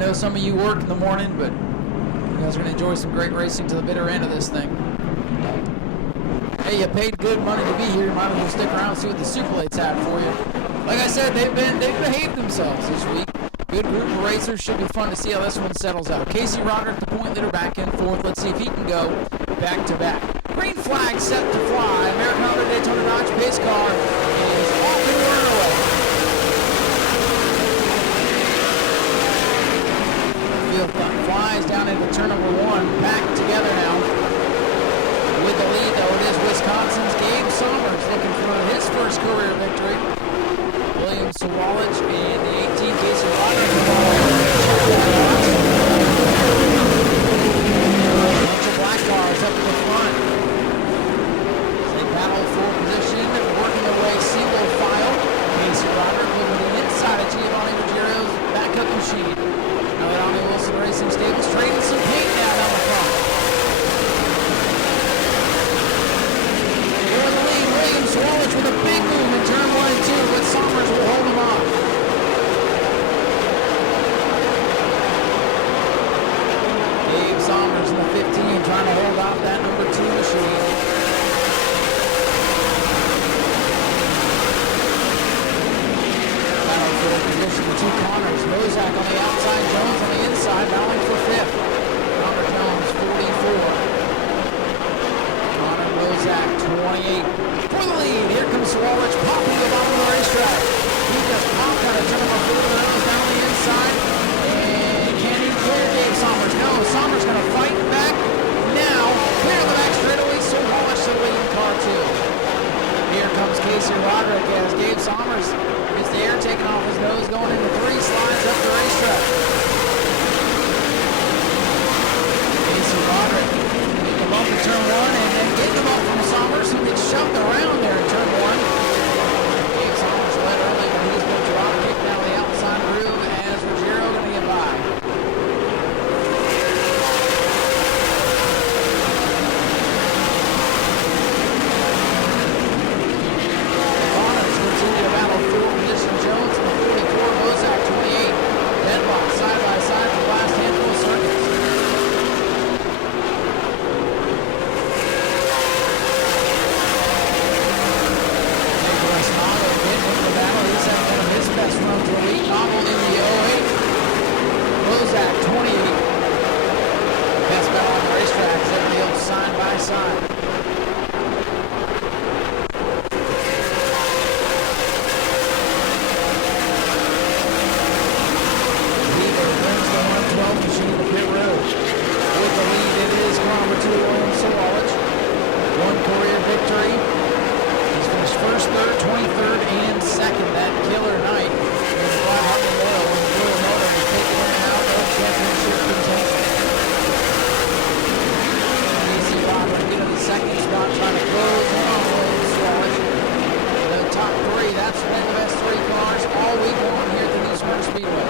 know some of you work in the morning, but you guys are going to enjoy some great racing to the bitter end of this thing. Hey, you paid good money to be here. You might as well stick around and see what the Super Lates have for you. Like I said, they've behaved themselves this week. Good group of racers. Should be fun to see how this one settles out. Casey Roderick, the point leader, back and forth. Let's see if he can go back to back. Green flag set to fly. American Daytona Dodge pace car is off and running away. Field flies down into turn number 1. Back together now. With the lead, though, it is Wisconsin's Gabe Sommers looking for his first career victory. William Sawalich and the 18 Casey Roderick. Bunch of black cars up in the front. They battle for position, working their way single file. Casey Roderick looking to the inside of Giovanni Ruggiero's backup machine. Now that Tommy Wilson Racing Stables trading some paint now down the front. They're in the lead. William Sawalich with a big move in turn 1 and 2, but Sommers will hold him off. Gabe Sommers in the 15 trying to hold off that number 2 machine. Battle for position, the 2 Connors. Mozak on the outside, Jones on the inside, battling for 5th. Connor Jones, 44. Connor Mozak, 28. For the lead, here comes Sawalich popping to the bottom of the racetrack. He just popped out of turn number 4 down the inside. And can he clear Gabe Sommers? No, Sommers going to fight back now. Clear the back straightaway, Sawalich to the lead in car 2. Here comes Casey Roderick as Gabe Sommers gets the air taken off his nose, going into 3, slides up the racetrack. Casey Roderick getting the bump in turn 1 and then getting the bump from Sommers, who gets shoved around there in turn 1. Gabe Sommers led early, but he's been drop kicked down the outside groove as Ruggiero going to get by. Connors continue to battle for position. Jones in the 44, Mozak 28. Deadlock side by side for the last handful of circuits. He's had one of his best runs of the week, novel in the 08. Mozak, 28. Best battle on the racetrack, they field side by side. Weaver brings the 112 machine to pit road. With the lead, it is car number 2, William Sawalich. 1 career victory. He's finished 1st, 3rd, 23rd, and 2nd that killer night in the Flat Heart Memorial when the Blue Motor is taking him out of championship contention. Casey Roderick into the 2nd spot, trying to close in on William Sawalich. The top 3, that's been the best 3 cars all week long here at the New Smyrna Speedway.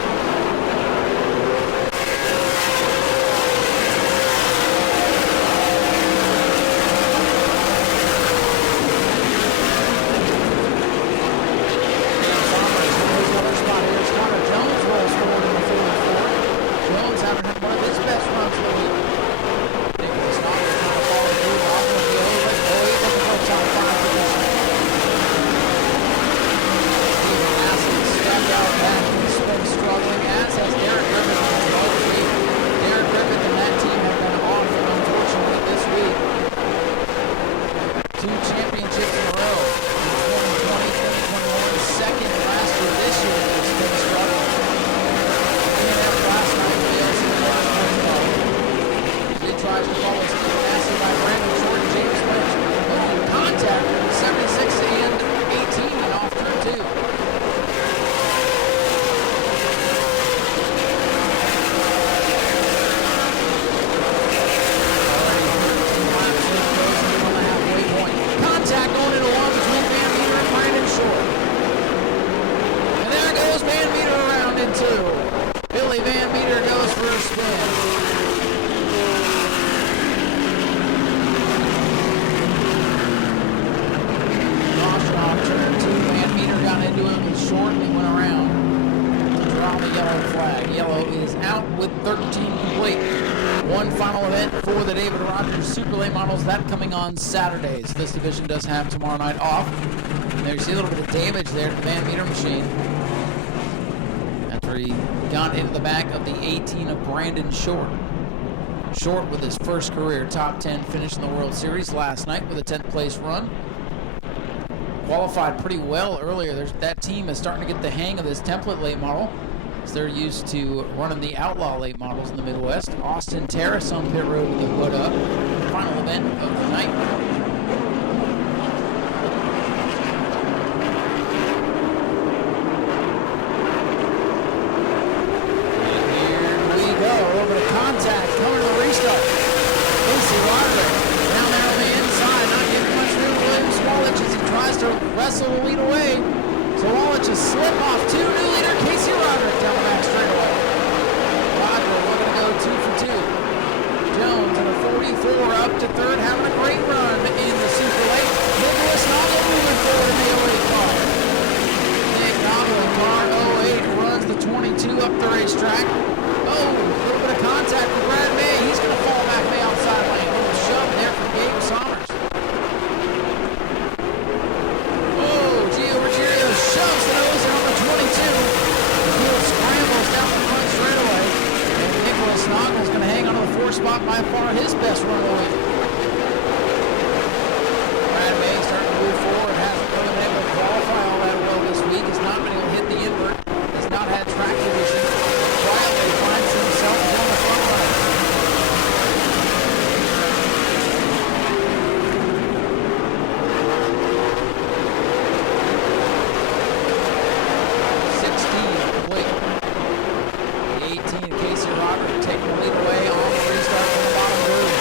out with 13 complete. One final event for the David Rogers Super Late Models, that coming on Saturdays. This division does have tomorrow night off. And there you see a little bit of damage there to the Van Meter machine. After he got into the back of the 18 of Brandon Short. Short with his first career top 10 finish in the World Series last night with a 10th place run. Qualified pretty well earlier. That team is starting to get the hang of this template late model, as they're used to running the outlaw late models in the Midwest. Austin Terrace on pit road with the hood up. Final event of the night. Contact coming to the restart. Casey Roderick down there on the inside, not giving much room to William Swalwich as he tries to wrestle the lead away. So Swalwich is slip off to new leader Casey Roderick down the back straightaway. Roderick looking to go 2 for 2. Jones in a 44 up to third, having a great run in the Super Late. Nicholas Noggle moving forward in the 08 car. Nick Noggle in car 08 runs the 22 up the racetrack. Oh, a little bit of contact with Brad May. He's going to fall back May outside lane. A little shove there from Gabe Sommers. Oh, Gio Ruggiero shoves the nose on the 22. Field scrambles down the front straightaway. And Nicholas Noggle's going to hang on to the 4 spot, by far his best run away. Brad May starting to move forward. Hasn't really been able to qualify all that well this week. Has not been able to hit the invert. Has not had track conditions. Quietly finds himself on the front line. The 18, Casey Roderick taking the lead away on the restart from the bottom groove.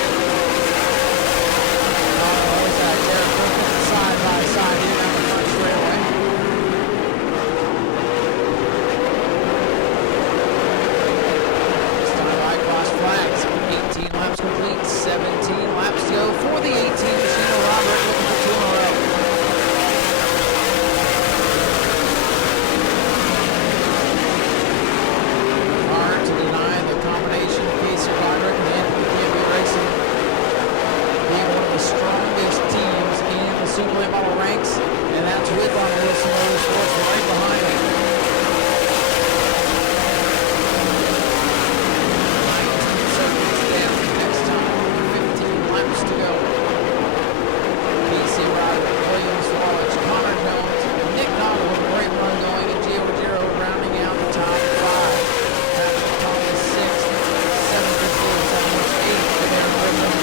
Derek Griffin side by side here down the front straightaway. Flags, 18 laps complete, 17 laps to go for the 18. Machino Robert looking for 2 in a row. Hard to deny the combination of Casey Roderick and Anthony Campbell Racing being one of the strongest teams in the Super Late Model ranks, and that's with on Wilson Motorsports right behind it. To go. Casey Roderick, William Swalwich, Connor Jones, Nick Noggle with a great run going, and Gio Ruggiero rounding out the top 5. Patrick Thomas 6th, 7th is Lewis, 8th for Darren Griffin.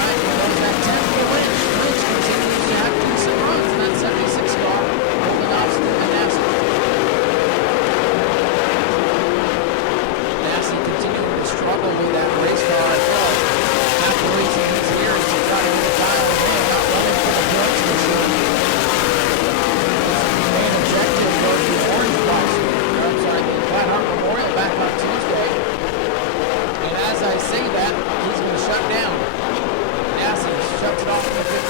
9th goes that 10th for Lynch. Lynch continues to have decent runs in that 76 car, holding off Stephen Nassy. Nassy continuing to struggle with that race car as well. After racing his years to try to get a tile in him, not running for the drugs machine. His main objective was the Orange Box, the Flat Heart Memorial back on Tuesday. And as I say that, he's going to shut down. Nassy shuts it off in the 51.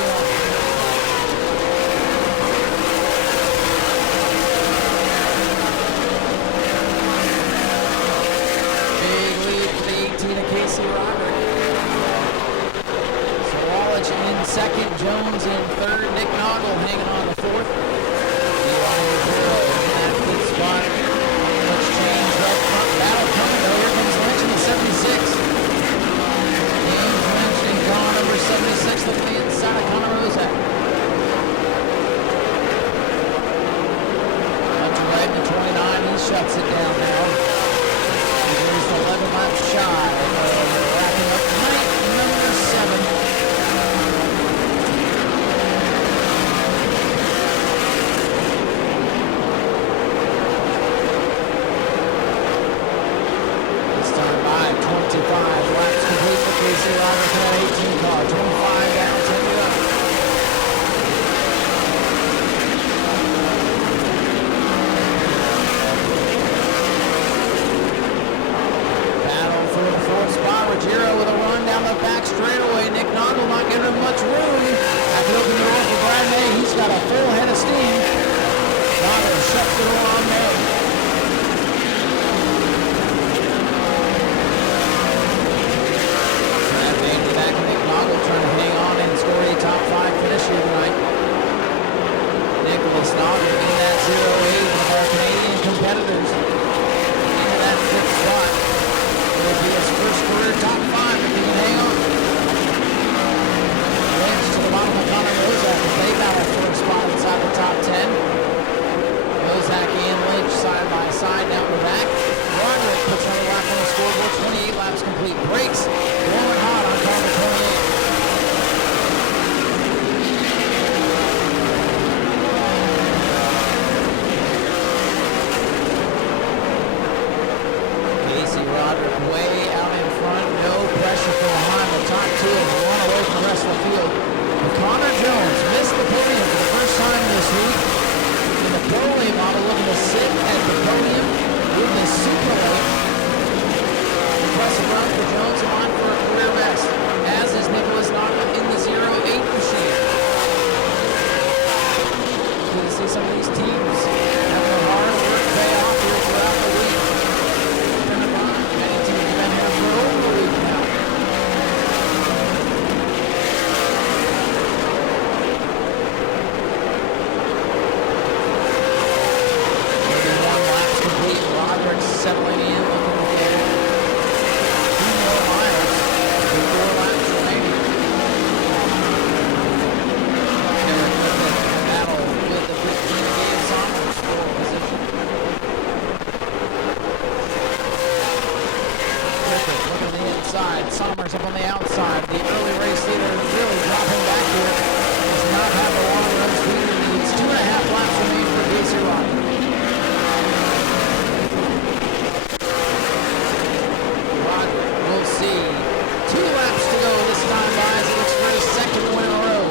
Big lead for the 18 of Casey Roderick. In second, Jones in third, Nick Noggle hanging on the 4th. Eli Ruggiero in that good spot. Much change up front. Battle coming though. Here comes Lynch in the 76. James Lynch in car number 76. Look at the inside of Connor Rozak. Hunter Red in the 29. He shuts it down now. He's 11 laps shy. Wrapping up night number 7. Laps complete for Casey Roderick in that 18 car. 25 down, 10 to go. Battle for the 4th spot. Ruggiero with a run down the back straightaway. Nick Noggle not giving him much room. After opening the door for Brad May, he's got a full head of steam. Noggle shuts the door on May. inside. Somers up on the outside. The early race leader really dropping back here. Does not have the long run speed he needs. 2.5 laps remain for Casey Roderick. Roderick, we'll see. 2 laps to go this time, guys. It looks for his second win in a row.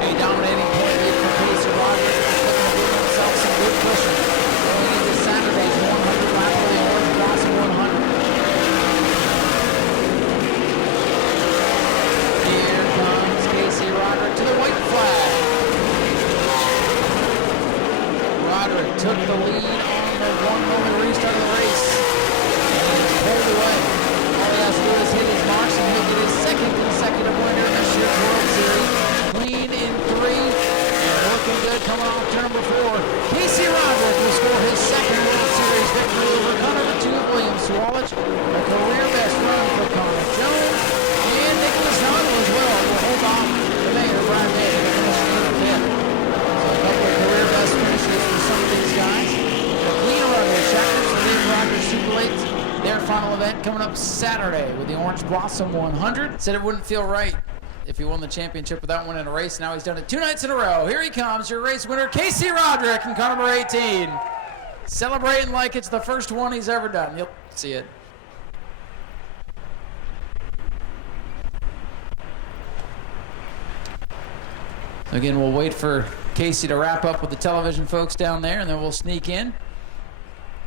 A dominating point lead for Casey Roderick. Looking to give himself some good cushion going into Saturday's 100 lap of the Orange Blossom 100. Here comes Casey Roderick to the white flag. Roderick took the lead on the 1-moment restart of the race. And he's pulled away. All he has to do is hit his marks and he'll get his second consecutive winner this year's World Series. Clean in 3 and looking good coming off turn number 4. Casey Roderick will score his second World Series victory over Connor Williams Swallich. A career best run for Connor Jones and Nicholas Nano as well. Will hold off the mayor, Brian Day, to finish in the 5th. So a couple of career best finishes for some of these guys. The clean run with Checkers and Dave Rogers Super Lates. Their final event coming up Saturday with the Orange Blossom 100. Said it wouldn't feel right if he won the championship without winning a race. Now he's done it 2 nights in a row. Here he comes, your race winner, Casey Roderick in car number 18. Celebrating like it's the first one he's ever done. You'll see it. Again, we'll wait for Casey to wrap up with the television folks down there, and then we'll sneak in.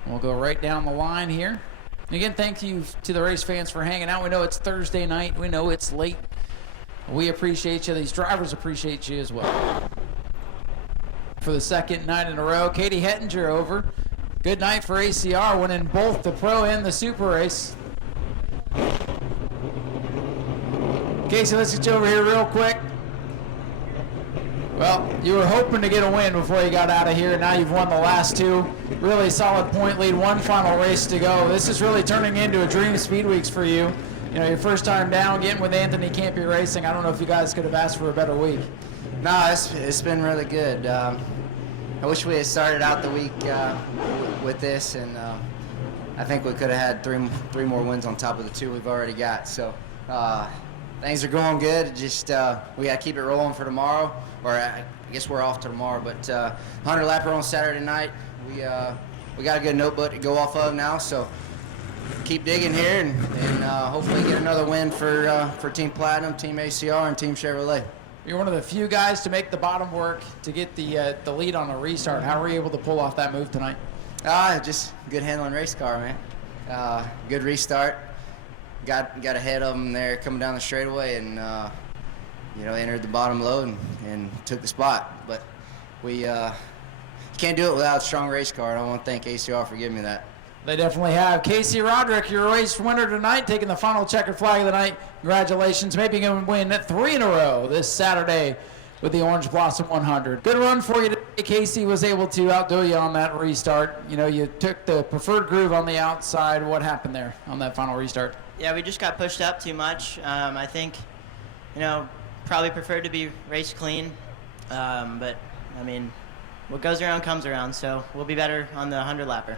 We'll go right down the line here. And again, thank you to the race fans for hanging out. We know it's Thursday night. We know it's late. We appreciate you. These drivers appreciate you as well. For the second night in a row, Katie Hettinger over. Good night for ACR, winning both the Pro and the Super race. Casey, let's get you over here real quick. Well, you were hoping to get a win before you got out of here. Now you've won the last 2. Really solid point lead, 1 final race to go. This is really turning into a dream speed weeks for you. You know, your first time down, getting with Anthony Campy Racing. I don't know if you guys could have asked for a better week. No, it's been really good. I wish we had started out the week with this, and I think we could have had three more wins on top of the 2 we've already got. So things are going good. Just we got to keep it rolling for tomorrow, or I guess we're off to tomorrow. But 100 lapper on Saturday night. We got a good notebook to go off of now. So keep digging here, and hopefully get another win for Team Platinum, Team ACR, and Team Chevrolet. You're one of the few guys to make the bottom work to get the lead on a restart. How were you able to pull off that move tonight? Just good handling race car, man. Good restart. Got ahead of them there coming down the straightaway, and entered the bottom low and took the spot. But we can't do it without a strong race car. I want to thank ACR for giving me that. They definitely have. Casey Roderick, your race winner tonight, taking the final checkered flag of the night. Congratulations. Maybe you can win 3 in a row this Saturday with the Orange Blossom 100. Good run for you today. Casey was able to outdo you on that restart. You know, you took the preferred groove on the outside. What happened there on that final restart? Yeah, we just got pushed up too much. I think, probably preferred to be race clean. But, I mean, what goes around comes around, so we'll be better on the 100-lapper.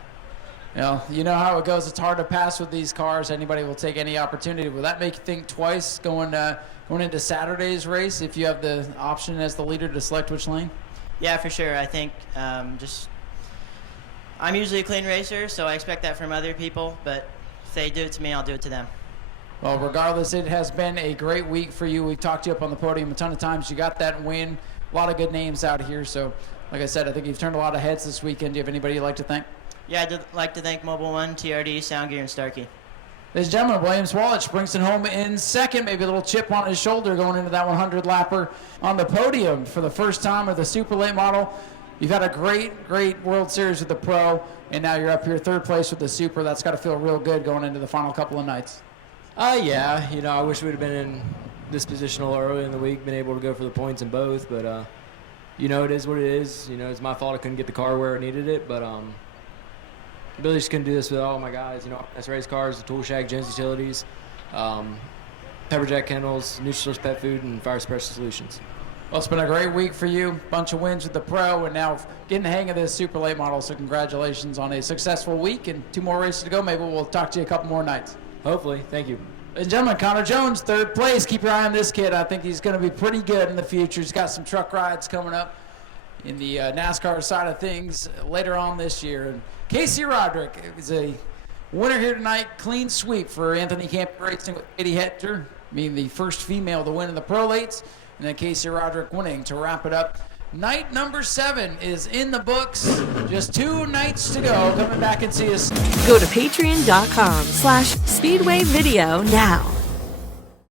You know how it goes. It's hard to pass with these cars. Anybody will take any opportunity. Will that make you think twice going into Saturday's race if you have the option as the leader to select which lane? Yeah, for sure. I think I'm usually a clean racer, so I expect that from other people. But if they do it to me, I'll do it to them. Well, regardless, it has been a great week for you. We've talked you up on the podium a ton of times. You got that win. A lot of good names out here. So, like I said, I think you've turned a lot of heads this weekend. Do you have anybody you'd like to thank? Yeah, I'd like to thank Mobile One, TRD, Soundgear, and Starkey. Ladies and gentlemen, William Swallich brings it home in second. Maybe a little chip on his shoulder going into that 100-lapper on the podium for the first time of the Super Late model. You've had a great, great World Series with the Pro, and now you're up here third place with the Super. That's got to feel real good going into the final couple of nights. Yeah, I wish we'd have been in this position a little earlier in the week, been able to go for the points in both, but, it is what it is. It's my fault I couldn't get the car where it needed it, but, really just couldn't do this with all my guys. That's race cars, the tool shack, Jones Utilities, Pepperjack Kennels, Nutrisource Pet Food, and Fire Suppression Solutions. Well, it's been a great week for you. Bunch of wins with the Pro, and now getting the hang of this Super Late model. So congratulations on a successful week and 2 more races to go. Maybe we'll talk to you a couple more nights. Hopefully. Thank you. Ladies and gentlemen, Connor Jones, 3rd place. Keep your eye on this kid. I think he's going to be pretty good in the future. He's got some truck rides coming up in the NASCAR side of things later on this year. And Casey Roderick is a winner here tonight. Clean sweep for Anthony Camp Racing with Katie Hector, being the first female to win in the prolates. And then Casey Roderick winning to wrap it up. Night number 7 is in the books. Just 2 nights to go. Coming back and see us. Go to patreon.com/Speedway Video now.